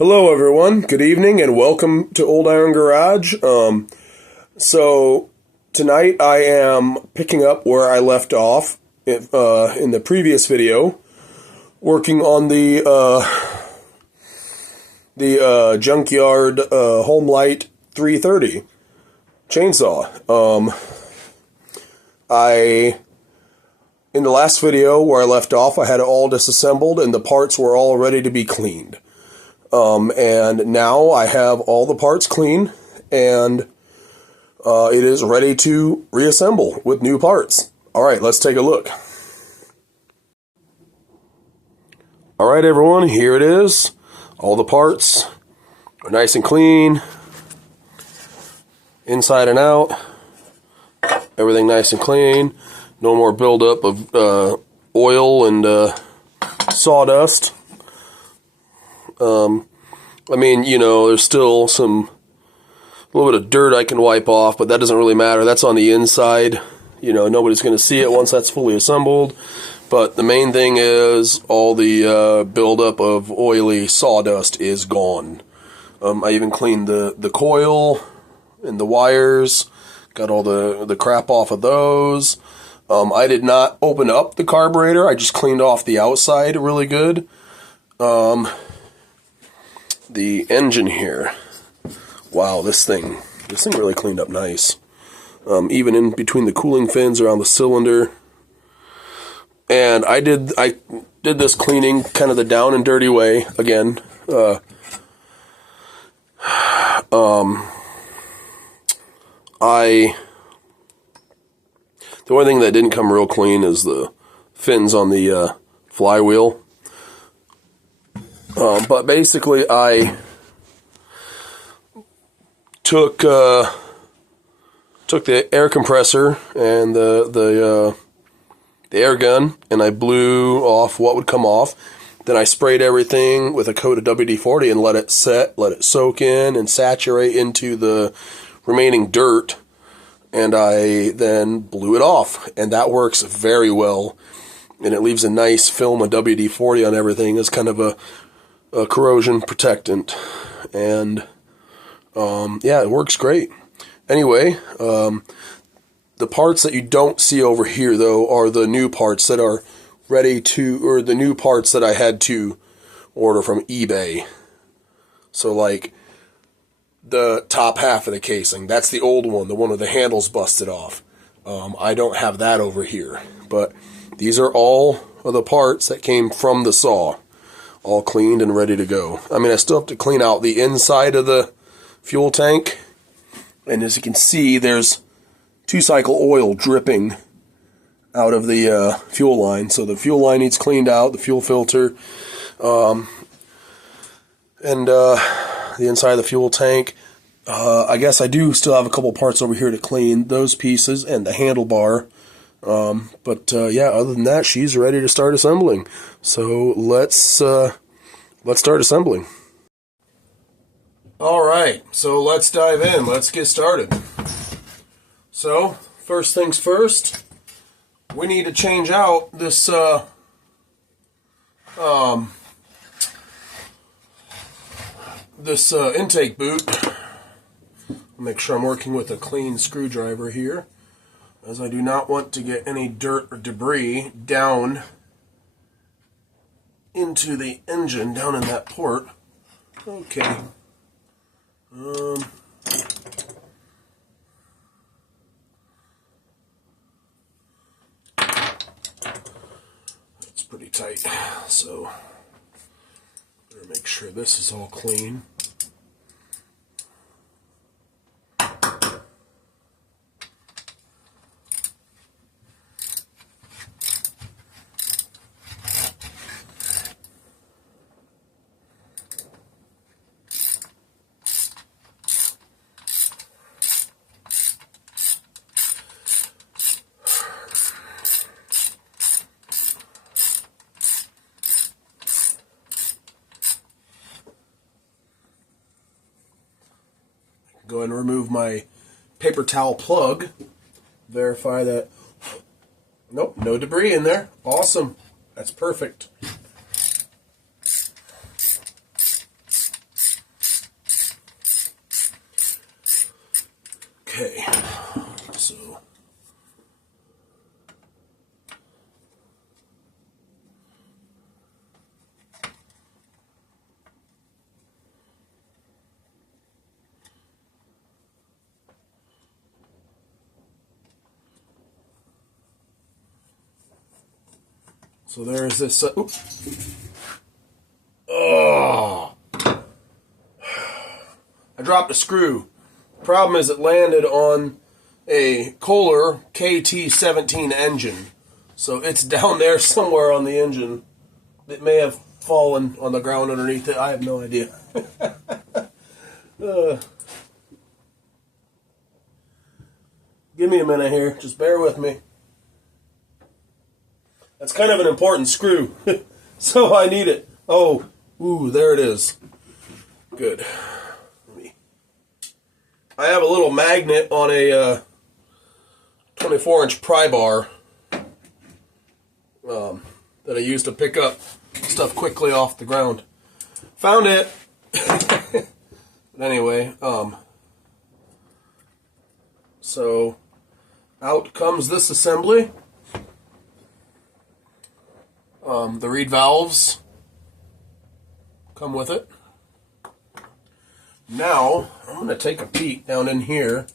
Hello everyone, good evening and welcome to Old Iron Garage. So tonight I am picking up where I left off in the previous video, working on the junkyard Homelite 330 chainsaw. In the last video where I left off, I had it all disassembled and the parts were all ready to be cleaned. And now I have all the parts clean, and it is ready to reassemble with new parts. Alright, let's take a look. Alright everyone, here it is. All the parts are nice and clean, inside and out. Everything nice and clean. No more buildup of oil and sawdust. I mean, you know, there's still a little bit of dirt I can wipe off, but that doesn't really matter. That's on the inside. You know, nobody's going to see it once that's fully assembled. But the main thing is all the buildup of oily sawdust is gone. I even cleaned the coil and the wires. Got all the crap off of those. I did not open up the carburetor. I just cleaned off the outside really good. The engine here, wow, this thing really cleaned up nice. Even in between the cooling fins around the cylinder. And I did this cleaning kind of the down and dirty way again. The only thing that didn't come real clean is the fins on the flywheel. But basically, I took the air compressor and the air gun, and I blew off what would come off. Then I sprayed everything with a coat of WD-40 and let it set, let it soak in and saturate into the remaining dirt. And I then blew it off, and that works very well. And it leaves a nice film of WD-40 on everything as kind of a corrosion protectant, and yeah, it works great. Anyway, the parts that you don't see over here though are the new parts that are ready to, or the new parts that I had to order from eBay. So like the top half of the casing, that's the old one, the one with the handles busted off. I don't have that over here, but these are all of the parts that came from the saw. All cleaned and ready to go. I mean, I still have to clean out the inside of the fuel tank. And as you can see, there's 2-cycle oil dripping out of the fuel line. So the fuel line needs cleaned out, the fuel filter, and the inside of the fuel tank. I guess I do still have a couple parts over here to clean, those pieces and the handlebar. Yeah, other than that, she's ready to start assembling. So let's start assembling. Alright, so let's dive in. Let's get started. So, first things first, we need to change out this intake boot. Make sure I'm working with a clean screwdriver here, as I do not want to get any dirt or debris down into the engine, down in that port. Okay. That's pretty tight, so better make sure this is all clean. Go ahead and remove my paper towel plug. Verify that. Nope, no debris in there. Awesome. That's perfect. Okay, so there's this. Oh, I dropped a screw. Problem is, it landed on a Kohler KT-17 engine, so it's down there somewhere on the engine. It may have fallen on the ground underneath it. I have no idea. Give me a minute here. Just bear with me. That's kind of an important screw, so I need it. Oh, ooh, there it is. Good. I have a little magnet on a 24-inch pry bar that I use to pick up stuff quickly off the ground. Found it. But anyway, so out comes this assembly. The reed valves come with it. Now, I'm going to take a peek down in here,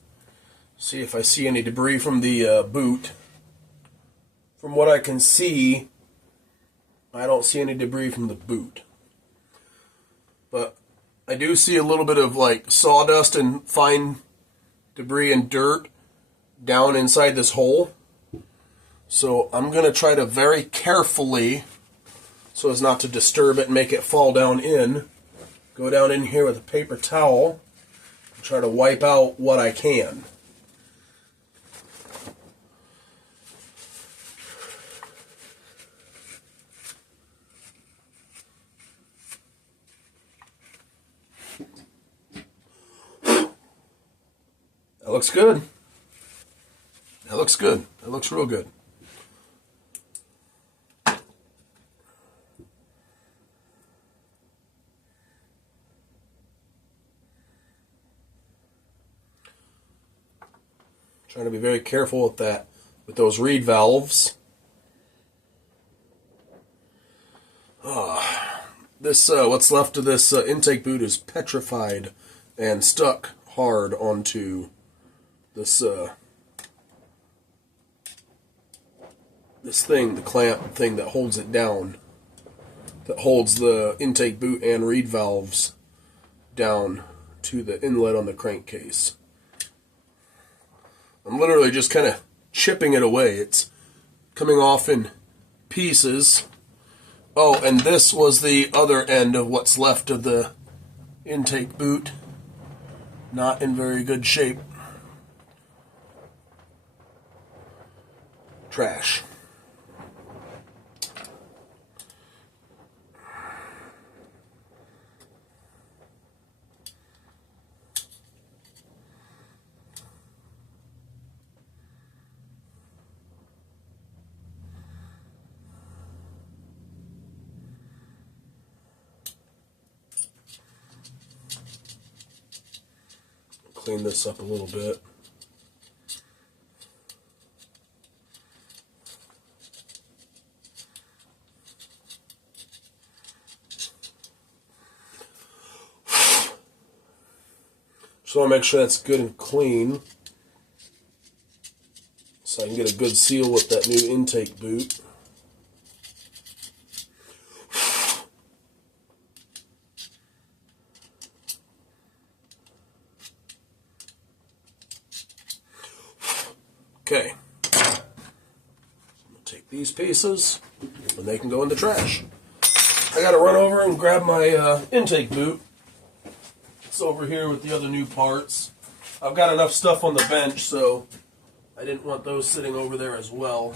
see if I see any debris from the boot. From what I can see, I don't see any debris from the boot. But I do see a little bit of like sawdust and fine debris and dirt down inside this hole. So I'm going to try to very carefully, so as not to disturb it and make it fall down in, go down in here with a paper towel and try to wipe out what I can. That looks good. That looks good. That looks real good. Trying to be very careful with that, with those reed valves. This what's left of this intake boot is petrified and stuck hard onto this this thing, the clamp thing that holds it down, that holds the intake boot and reed valves down to the inlet on the crankcase. I'm literally just kind of chipping it away. It's coming off in pieces. Oh, and this was the other end of what's left of the intake boot. Not in very good shape. Trash. Clean this up a little bit. Just want to make sure that's good and clean, so I can get a good seal with that new intake boot. Okay, I'm going to take these pieces and they can go in the trash. I got to run over and grab my intake boot. It's over here with the other new parts. I've got enough stuff on the bench, so I didn't want those sitting over there as well.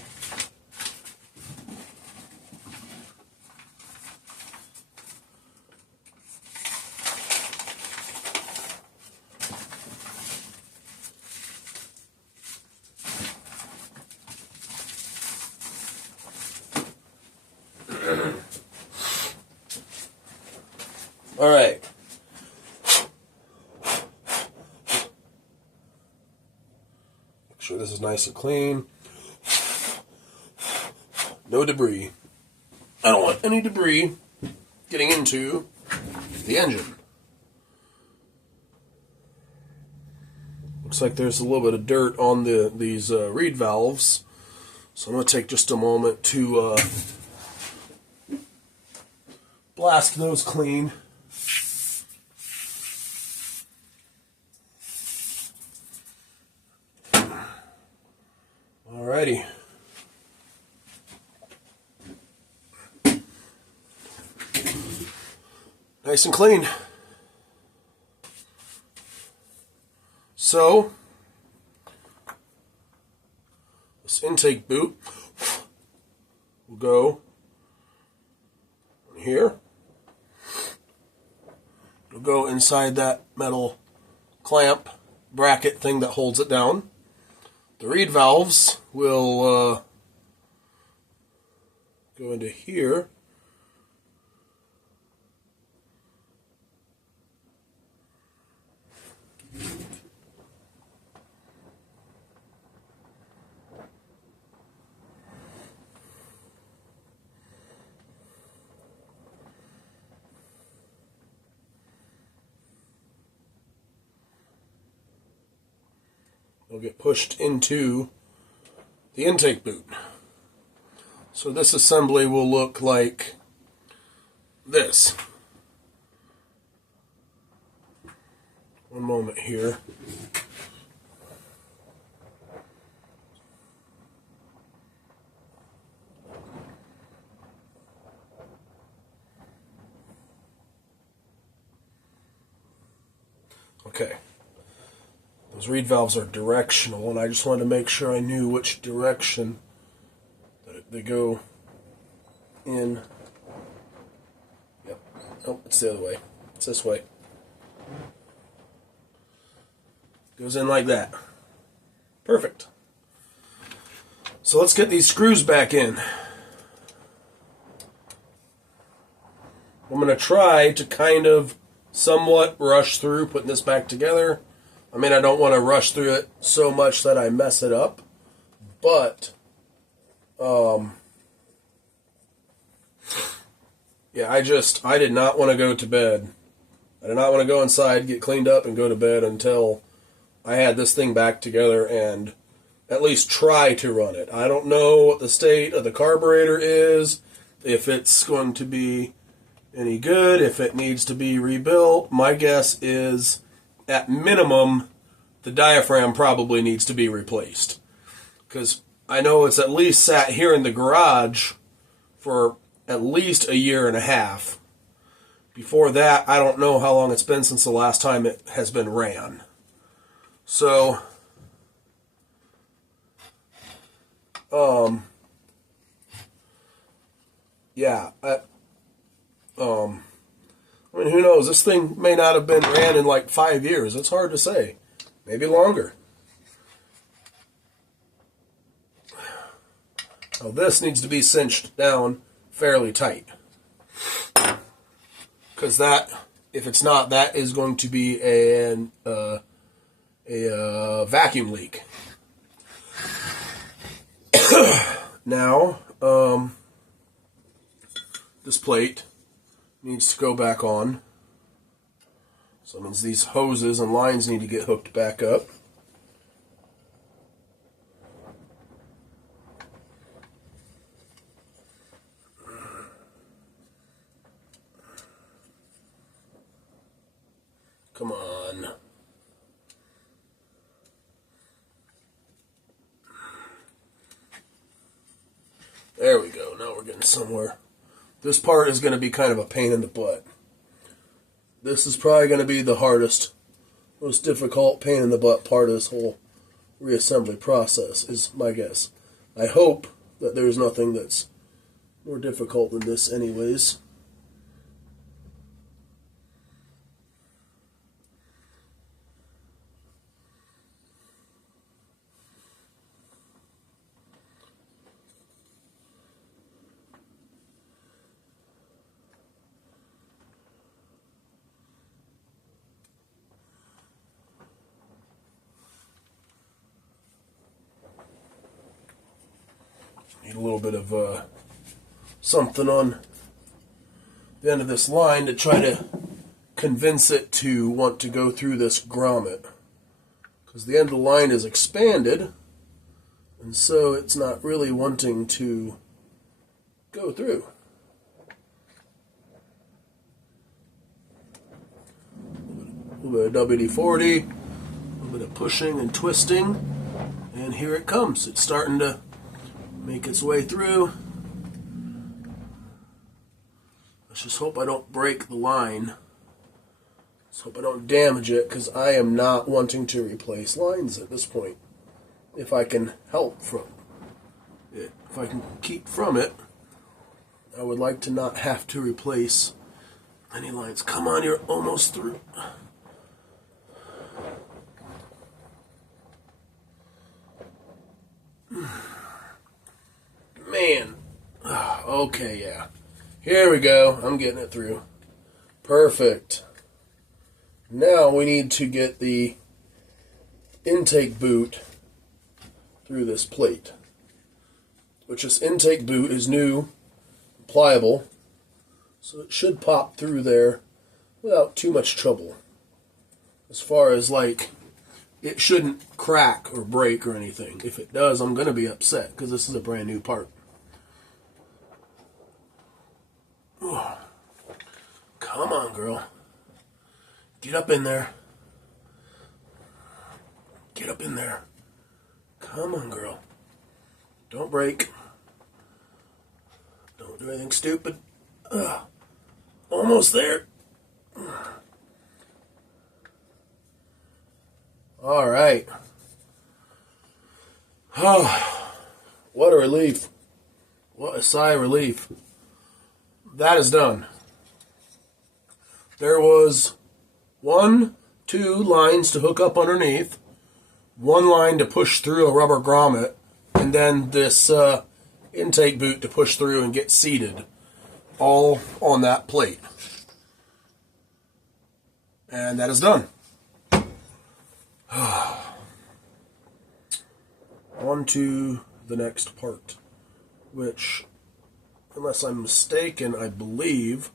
All right. sure this is nice and clean. No debris. I don't want any debris getting into the engine. Looks like there's a little bit of dirt on these reed valves. So I'm going to take just a moment to blast those clean. Alrighty. Nice and clean. So, this intake boot will go here. It'll go inside that metal clamp bracket thing that holds it down. The reed valves will go into here. They'll get pushed into the intake boot. So this assembly will look like this. One moment here. Okay. Those reed valves are directional, and I just wanted to make sure I knew which direction that they go in. Yep. Oh, it's the other way. It's this way. Goes in like that. Perfect. So let's get these screws back in. I'm going to try to kind of somewhat rush through putting this back together. I mean, I don't want to rush through it so much that I mess it up, but, yeah, I did not want to go to bed. I did not want to go inside, get cleaned up, and go to bed until I had this thing back together and at least try to run it. I don't know what the state of the carburetor is, if it's going to be any good, if it needs to be rebuilt. My guess is, at minimum, the diaphragm probably needs to be replaced. Because I know it's at least sat here in the garage for at least a year and a half. Before that, I don't know how long it's been since the last time it has been ran. So, yeah, I mean, who knows? This thing may not have been ran in like 5 years. It's hard to say. Maybe longer. Now this needs to be cinched down fairly tight. Because that, if it's not, that is going to be a vacuum leak. Now, this plate needs to go back on. So that means these hoses and lines need to get hooked back up. Come on. There we go. Now we're getting somewhere. This part is going to be kind of a pain in the butt. This is probably going to be the hardest, most difficult, pain in the butt part of this whole reassembly process, is my guess. I hope that there's nothing that's more difficult than this anyways. Need a little bit of something on the end of this line to try to convince it to want to go through this grommet. Because the end of the line is expanded, and so it's not really wanting to go through. A little bit of WD-40, a little bit of pushing and twisting, and here it comes. It's starting to make its way through. Let's just hope I don't break the line. Let's hope I don't damage it, because I am not wanting to replace lines at this point. If I can help from it, if I can keep from it, I would like to not have to replace any lines. Come on, you're almost through. Man. Okay, yeah. Here we go. I'm getting it through. Perfect. Now we need to get the intake boot through this plate. Which this intake boot is new, pliable, so it should pop through there without too much trouble. As far as like, it shouldn't crack or break or anything. If it does, I'm going to be upset because this is a brand new part. Come on, girl. Get up in there. Get up in there. Come on, girl. Don't break. Don't do anything stupid. Almost there. All right. Oh, what a relief. What a sigh of relief. That is done. There was 1, 2 lines to hook up underneath, 1 line to push through a rubber grommet, and then this intake boot to push through and get seated, all on that plate. And that is done. On to the next part, which, unless I'm mistaken, I believe,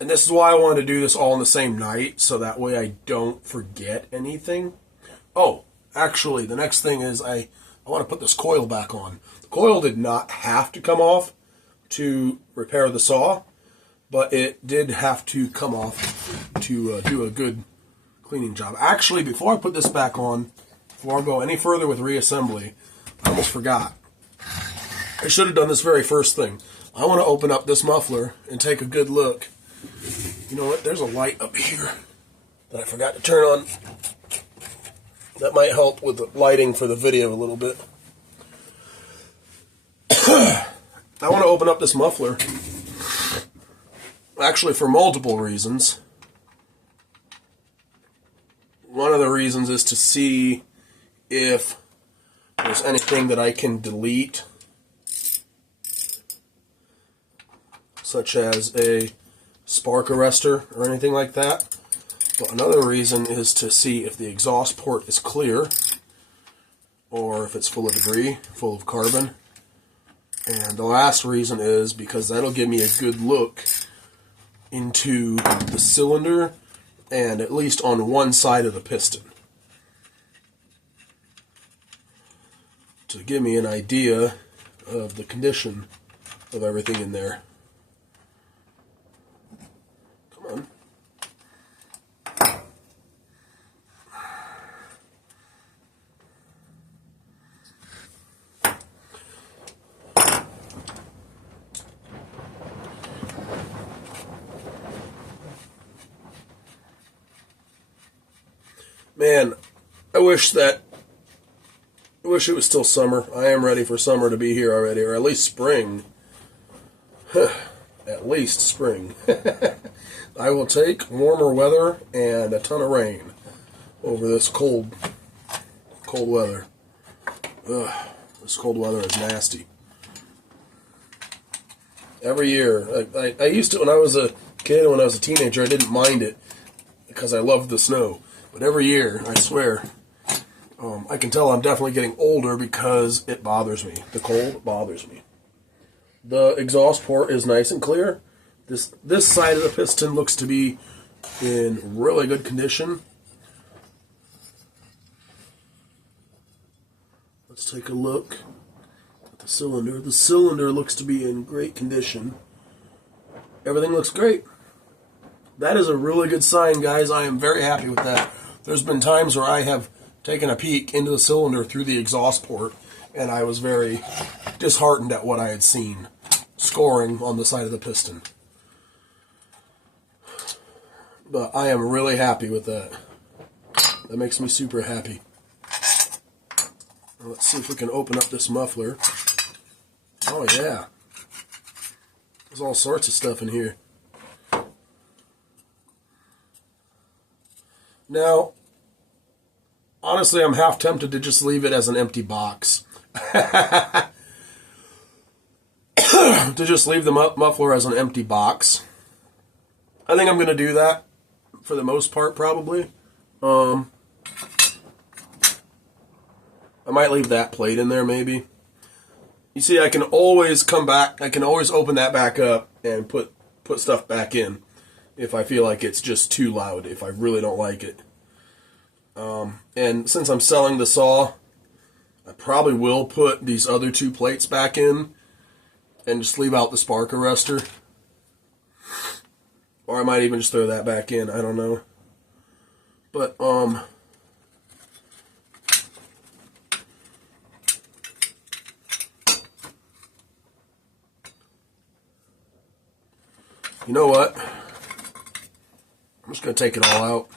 and this is why I wanted to do this all in the same night, so that way I don't forget anything. Oh, actually, the next thing is I want to put this coil back on. The coil did not have to come off to repair the saw, but it did have to come off to do a good cleaning job. Actually, before I put this back on, before I go any further with reassembly, I almost forgot. I should have done this very first thing. I want to open up this muffler and take a good look. You know what? There's a light up here that I forgot to turn on. That might help with the lighting for the video a little bit. I want to open up this muffler. Actually, for multiple reasons. One of the reasons is to see if there's anything that I can delete, such as a spark arrestor or anything like that. But another reason is to see if the exhaust port is clear or if it's full of debris, full of carbon. And the last reason is because that'll give me a good look into the cylinder and at least on one side of the piston, to give me an idea of the condition of everything in there. Come on. Man, I wish it was still summer. I am ready for summer to be here already, or at least spring. At least spring. I will take warmer weather and a ton of rain over this cold weather. Ugh, this cold weather is nasty. Every year, I used to, when I was a kid, when I was a teenager, I didn't mind it because I loved the snow. But every year, I swear, I can tell I'm definitely getting older because it bothers me. The cold bothers me. The exhaust port is nice and clear. This side of the piston looks to be in really good condition. Let's take a look at the cylinder. The cylinder looks to be in great condition. Everything looks great. That is a really good sign, guys. I am very happy with that. There's been times where I have taken a peek into the cylinder through the exhaust port, and I was very disheartened at what I had seen scoring on the side of the piston. But I am really happy with that. That makes me super happy. Let's see if we can open up this muffler. Oh yeah. There's all sorts of stuff in here. Now, honestly, I'm half tempted to just leave it as an empty box. To just leave the muffler as an empty box. I think I'm going to do that for the most part, probably. I might leave that plate in there, maybe. You see, I can always come back. I can always open that back up and put stuff back in if I feel like it's just too loud, if I really don't like it. And since I'm selling the saw, I probably will put these other two plates back in and just leave out the spark arrestor. Or I might even just throw that back in. I don't know. But, you know what? I'm just going to take it all out.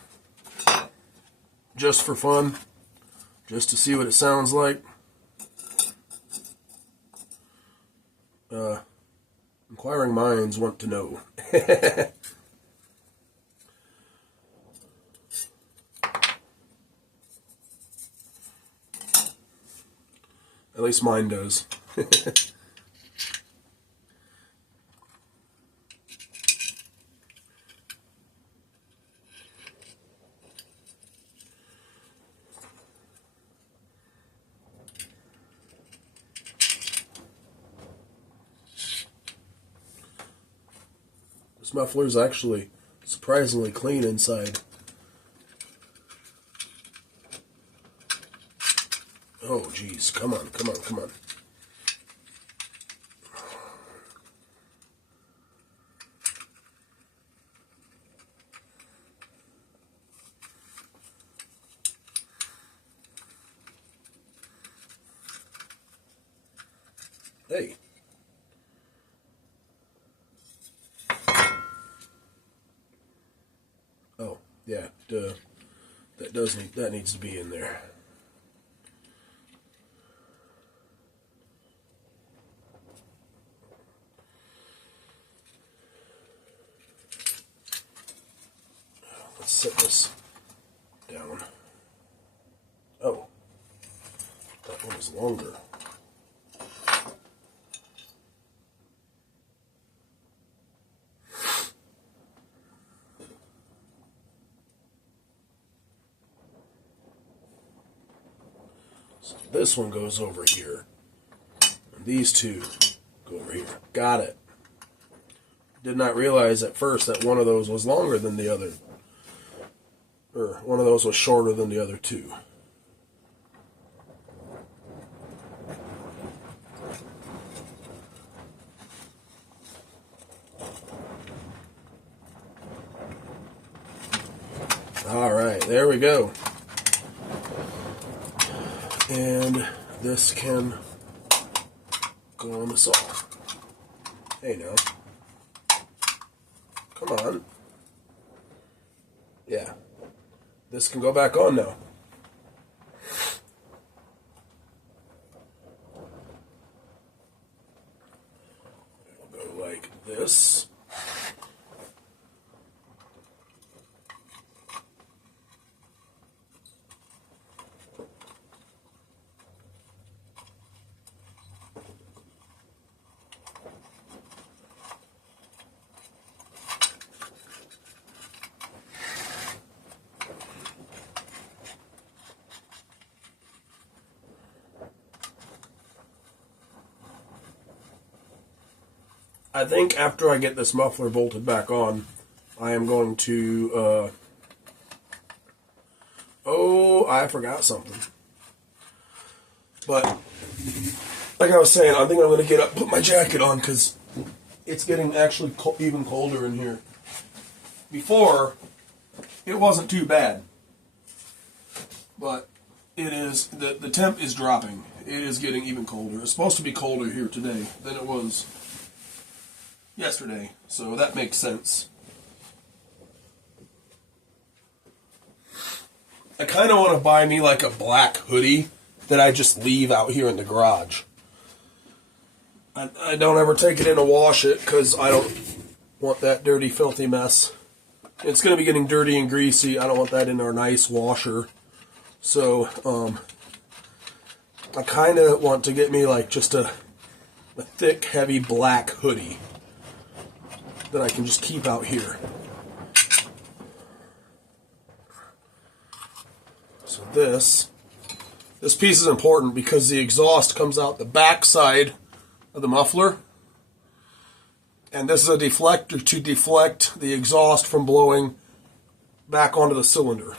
Just for fun. Just to see what it sounds like. Inquiring minds want to know. At least mine does. This muffler is actually surprisingly clean inside. Oh, geez. Come on, come on, come on. Hey. Oh, yeah, duh. That needs to be in there. Let's set this down. Oh, that one is longer. So this one goes over here. And these two go over here. Got it. Did not realize at first that one of those was longer than the other. Or one of those was shorter than the other two. Alright, there we go. And this can go on the saw. Hey now. Come on. Yeah. This can go back on now. It'll go like this. I think after I get this muffler bolted back on, I am going to, oh, I forgot something. But, like I was saying, I think I'm going to get up, put my jacket on, because it's getting actually even colder in here. Before, it wasn't too bad. But it is, the temp is dropping. It is getting even colder. It's supposed to be colder here today than it was yesterday. So that makes sense. I kind of want to buy me like a black hoodie that I just leave out here in the garage. I don't ever take it in to wash it because I don't want that dirty, filthy mess. It's going to be getting dirty and greasy. I don't want that in our nice washer. So, I kind of want to get me like just a thick, heavy black hoodie that I can just keep out here. So this piece is important because the exhaust comes out the back side of the muffler. And this is a deflector to deflect the exhaust from blowing back onto the cylinder.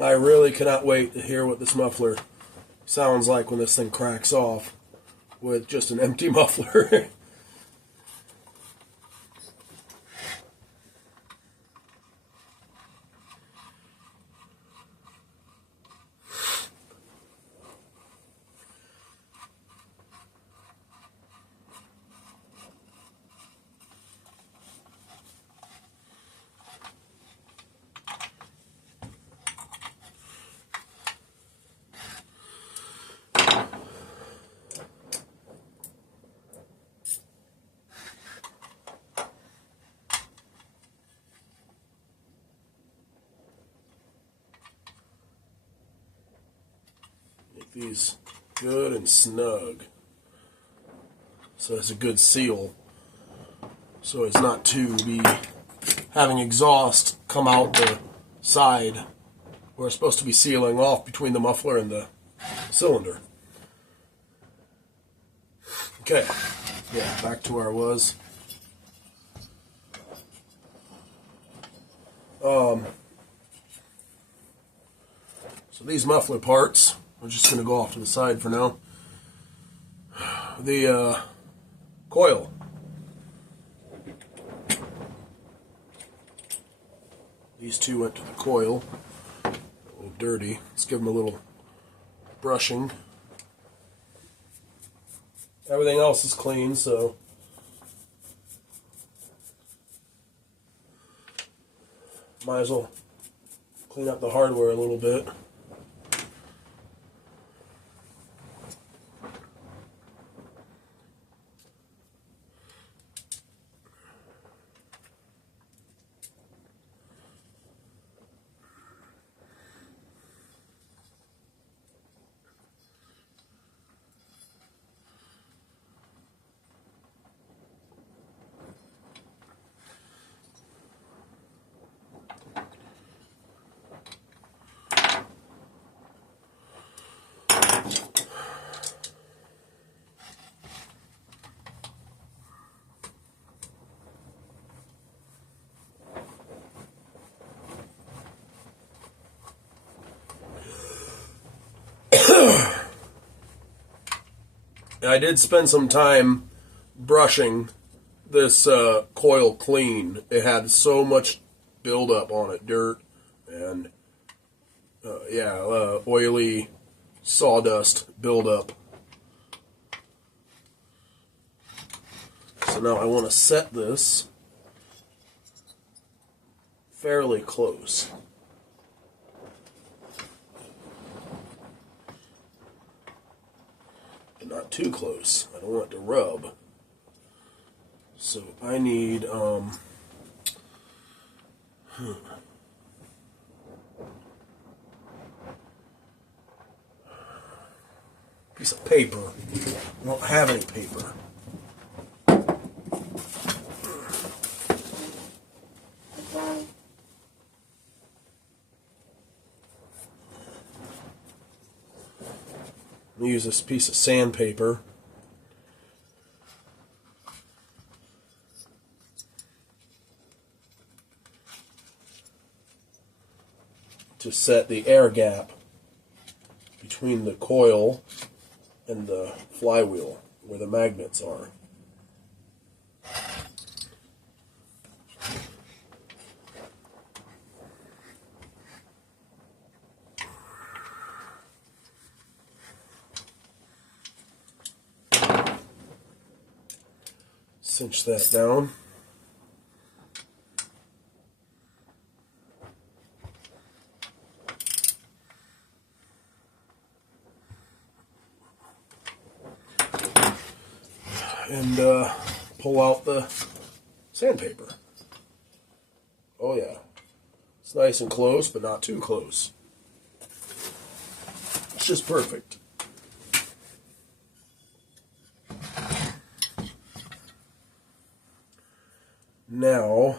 I really cannot wait to hear what this muffler sounds like when this thing cracks off with just an empty muffler. These good and snug, so it's a good seal, so it's not to be having exhaust come out the side where it's supposed to be sealing off between the muffler and the cylinder. Okay, yeah, back to where I was. So these muffler parts, I'm just going to go off to the side for now. The coil. These two went to the coil. A little dirty. Let's give them a little brushing. Everything else is clean, so might as well clean up the hardware a little bit. I did spend some time brushing this coil clean. It had so much buildup on it, dirt and oily sawdust buildup. So now I want to set this fairly close. but not too close. I don't want it to rub. So I need piece of paper. I don't have any paper. I'm going to use this piece of sandpaper. To set the air gap between the coil and the flywheel where the magnets are. Cinch that down. And pull out the sandpaper. Oh yeah, it's nice and close, but not too close. It's just perfect. Now,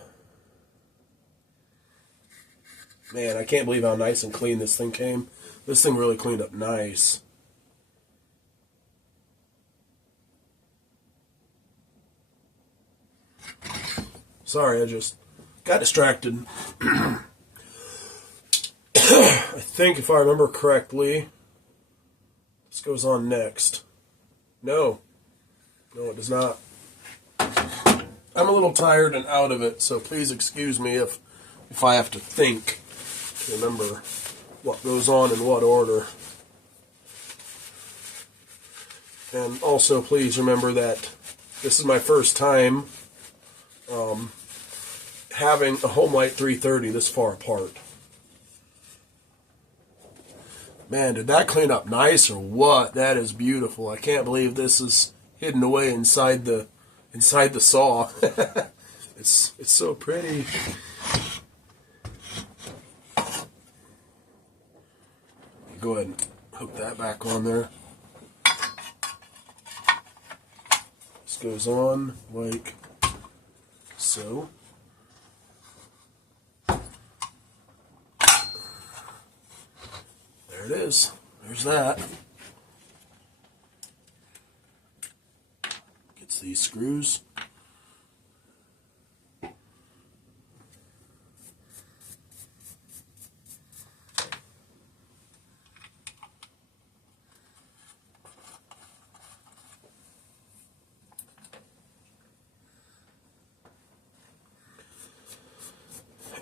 man, I can't believe how nice and clean this thing came. This thing really cleaned up nice. Sorry, I just got distracted. I think if I remember correctly, this goes on next. No, it does not. I'm a little tired and out of it, so please excuse me if I have to think to remember what goes on in what order. And also please remember that this is my first time having a Homelite 330 this far apart. Man, did that clean up nice or what? That is beautiful. I can't believe this is hidden away inside the saw. It's so pretty. Go ahead and hook that back on there. This goes on like so. There it is. There's that. Gets these screws.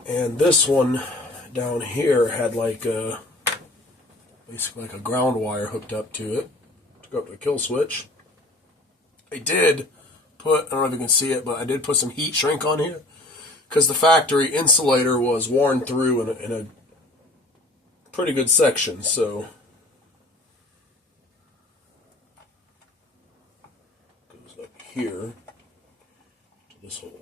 And this one down here had like a basically like a ground wire hooked up to it to go up to the kill switch. I did put, I don't know if you can see it, but I did put some heat shrink on here because the factory insulator was worn through in a pretty good section. So goes up here to this hole.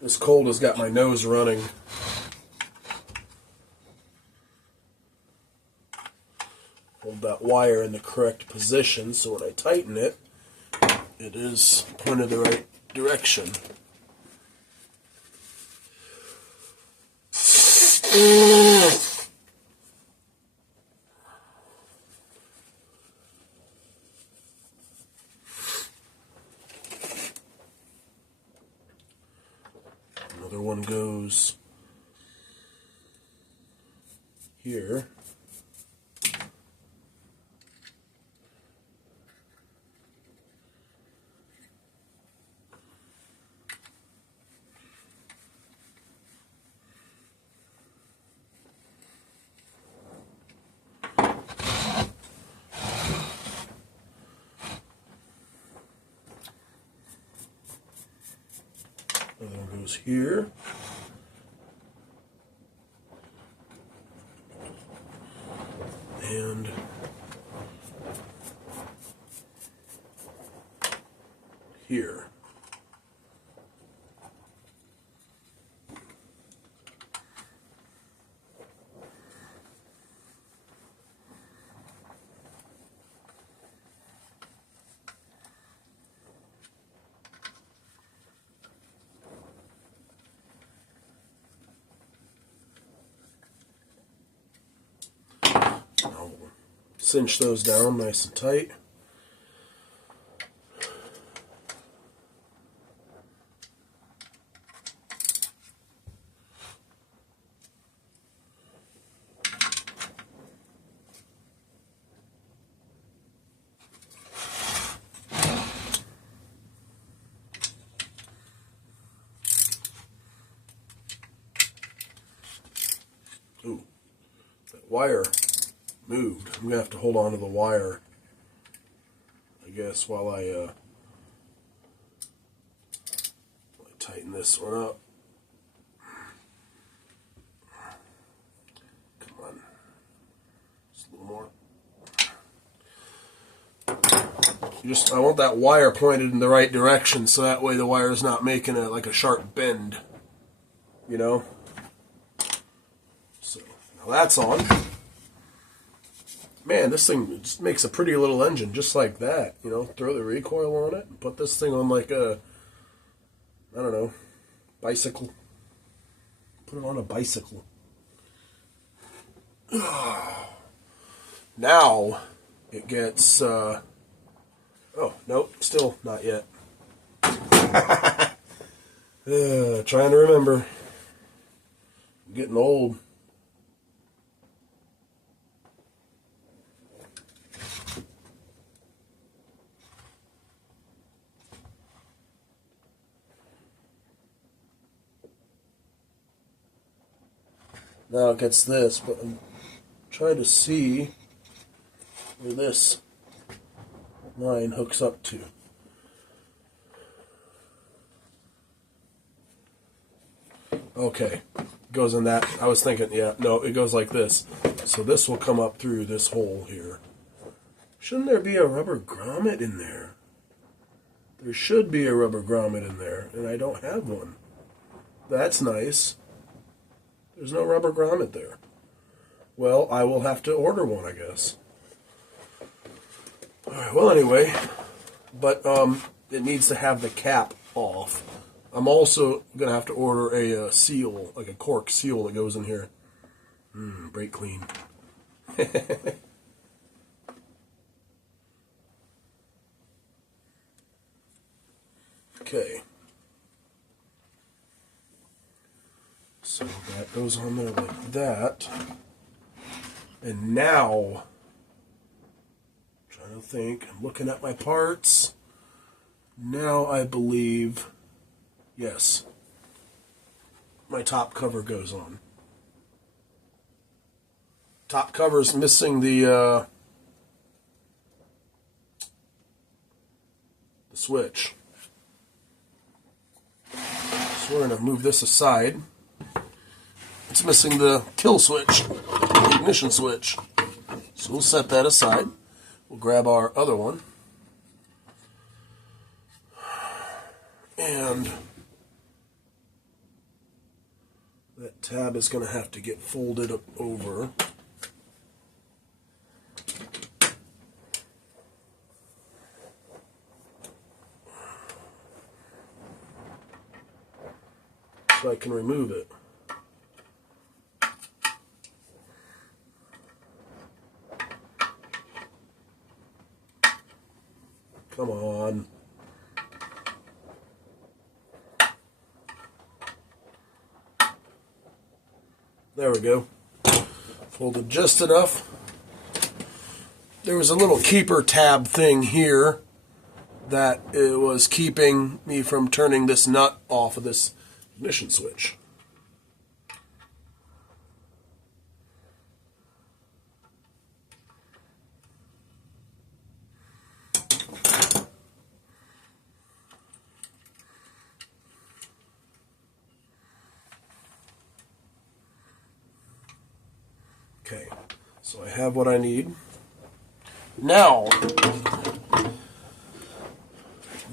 This cold has got my nose running. Hold that wire in the correct position so when I tighten it, it is pointed the right direction. Another one goes here. goes here. And here. I'll cinch those down nice and tight. Ooh, that wire moved. I'm going to have to hold on to the wire, I guess, while I tighten this one up. Come on. Just a little more. I want that wire pointed in the right direction so that way the wire is not making like a sharp bend, you know? So, now that's on. Man, this thing just makes a pretty little engine just like that, you know? Throw the recoil on it and put this thing on like a, I don't know, bicycle. Put it on a bicycle. Now it gets, oh, nope, still not yet. Trying to remember. I'm getting old. Now it gets this, but I'm trying to see where this line hooks up to. Okay, goes in that. I was thinking, yeah, no, it goes like this. So this will come up through this hole here. Shouldn't there be a rubber grommet in there? There should be a rubber grommet in there, and I don't have one. That's nice. There's no rubber grommet there. Well, I will have to order one, I guess. Alright, well, anyway, but it needs to have the cap off. I'm also going to have to order a seal, like a cork seal that goes in here. Brake clean. Okay. So that goes on there like that. And now, I'm trying to think, I'm looking at my parts. Now I believe, yes, my top cover goes on. Top cover's missing the switch. So we're going to move this aside. It's missing the kill switch, the ignition switch. So we'll set that aside. We'll grab our other one. And that tab is going to have to get folded up over. So I can remove it. Come on. There we go. Folded just enough. There was a little keeper tab thing here that it was keeping me from turning this nut off of this ignition switch. Okay, so I have what I need. Now,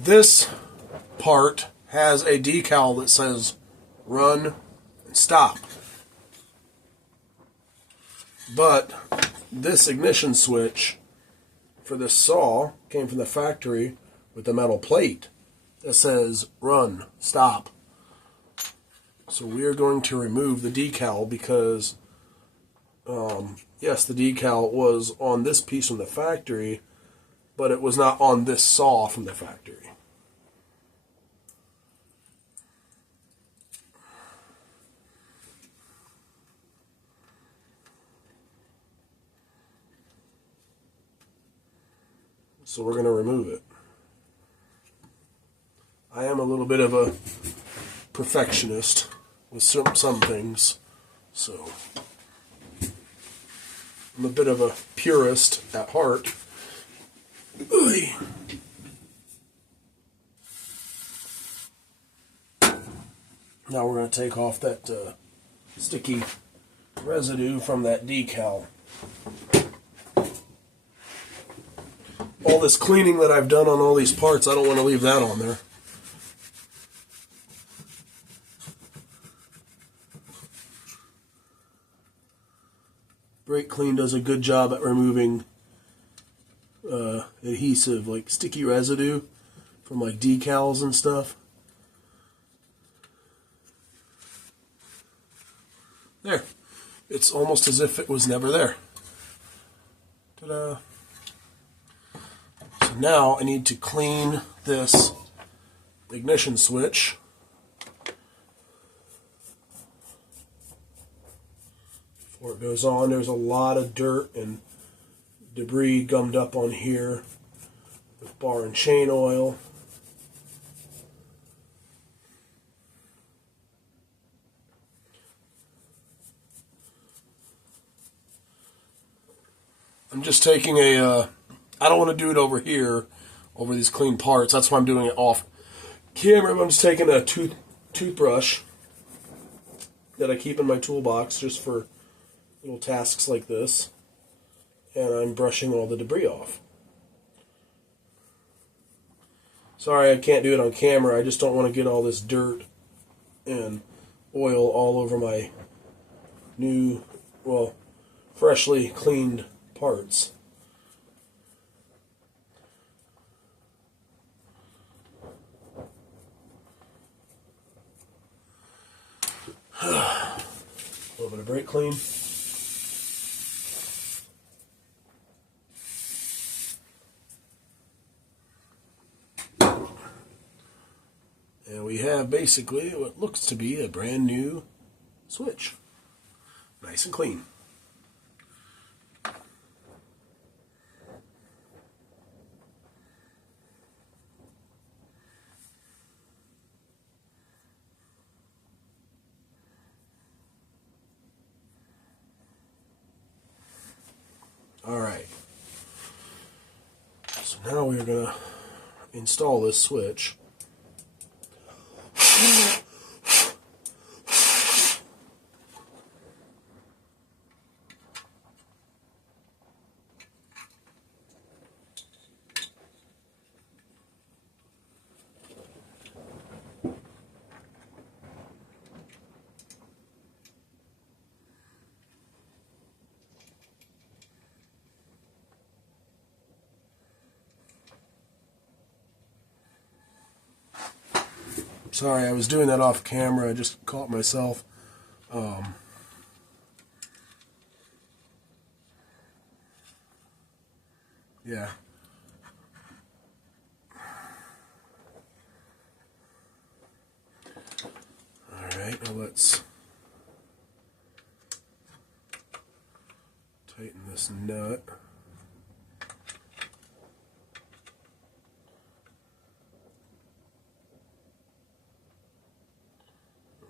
this part has a decal that says run and stop. But this ignition switch for this saw came from the factory with a metal plate that says run, stop. So we are going to remove the decal because, yes, the decal was on this piece from the factory, but it was not on this saw from the factory. So we're going to remove it. I am a little bit of a perfectionist with some things, so I'm a bit of a purist at heart. Oy. Now we're going to take off that sticky residue from that decal. All this cleaning that I've done on all these parts, I don't want to leave that on there. Brake Clean does a good job at removing adhesive, like sticky residue from like decals and stuff. There. It's almost as if it was never there. Ta-da. So now I need to clean this ignition switch. Before it goes on, there's a lot of dirt and debris gummed up on here with bar and chain oil. I'm just taking I don't want to do it over here, over these clean parts. That's why I'm doing it off camera. I'm just taking a toothbrush that I keep in my toolbox just for little tasks like this. And I'm brushing all the debris off. Sorry I can't do it on camera. I just don't want to get all this dirt and oil all over my new, well, freshly cleaned parts. A little bit of brake clean. And we have basically what looks to be a brand new switch. Nice and clean. Alright, so now we're going to install this switch. Sorry, I was doing that off camera. I just caught myself. Yeah. Alright, now let's tighten this nut.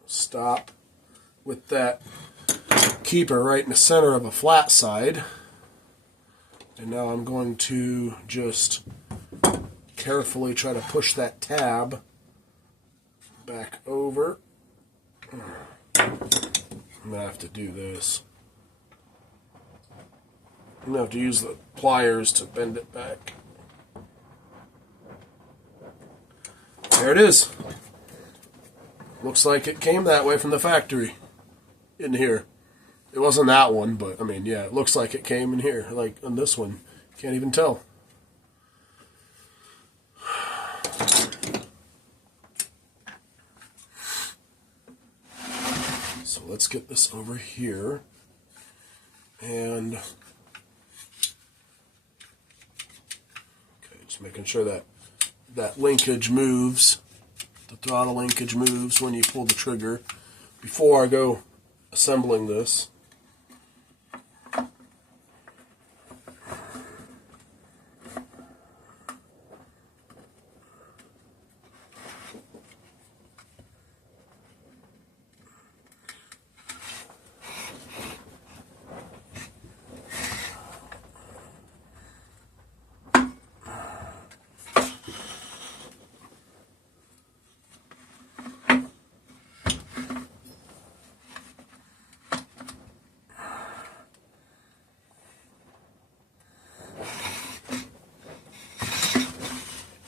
Stop with that keeper right in the center of a flat side. And now I'm going to just carefully try to push that tab back over. I'm going to have to do this. I'm going to have to use the pliers to bend it back. There it is. Looks like it came that way from the factory in here. It wasn't that one, but I mean, yeah, it looks like it came in here. Like on this one, can't even tell. So let's get this over here. And okay, just making sure that that linkage moves. The throttle linkage moves when you pull the trigger. Before I go assembling this.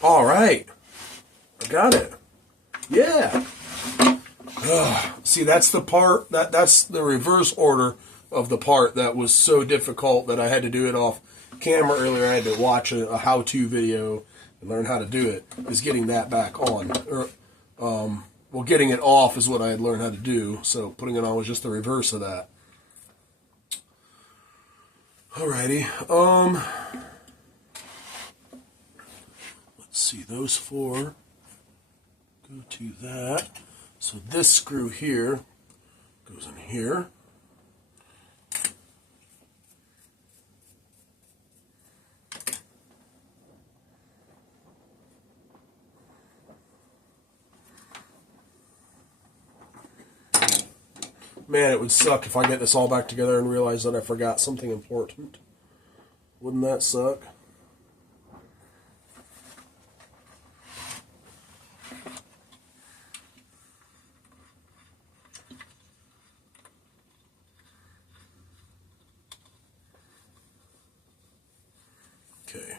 All right, I got it. Yeah. See, that's the part, that's the reverse order of the part that was so difficult that I had to do it off camera earlier. I had to watch a how-to video and learn how to do it, is getting that back on. Well, getting it off is what I had learned how to do, so putting it on was just the reverse of that. Alrighty, let's see, those four go to that. So this screw here goes in here. Man, it would suck if I get this all back together and realize that I forgot something important. Wouldn't that suck? Okay.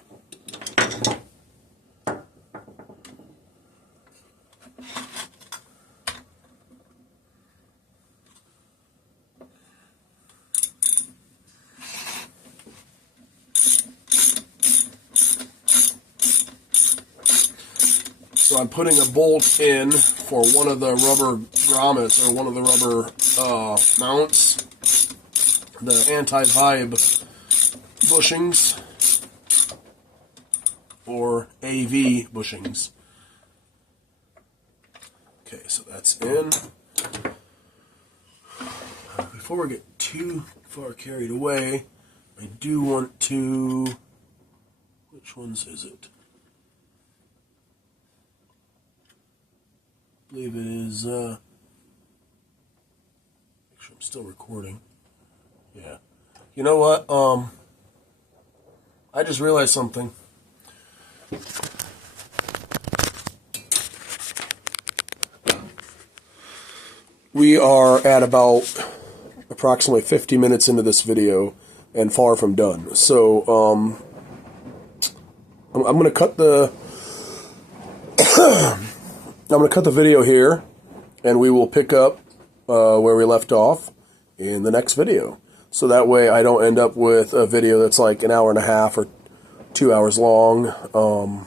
So I'm putting a bolt in for one of the rubber grommets, or one of the rubber mounts, the anti-vibe bushings, or AV bushings. Okay, so that's in. Before we get too far carried away, I do want to, which ones is it? I believe it is, make sure I'm still recording. Yeah. You know what, I just realized something. We are at about approximately 50 minutes into this video and far from done. So, I'm going to cut the I'm going to cut the video here, and we will pick up where we left off in the next video. So that way I don't end up with a video that's like an hour and a half or 2 hours long.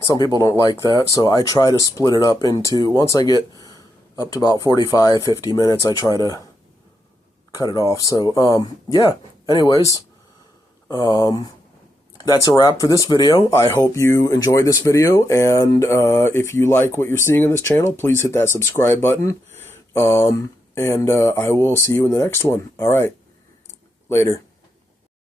Some people don't like that, so I try to split it up into, once I get up to about 45, 50 minutes, I try to cut it off. So, yeah, anyways, that's a wrap for this video. I hope you enjoyed this video, and if you like what you're seeing on this channel, please hit that subscribe button, and I will see you in the next one. All right, later.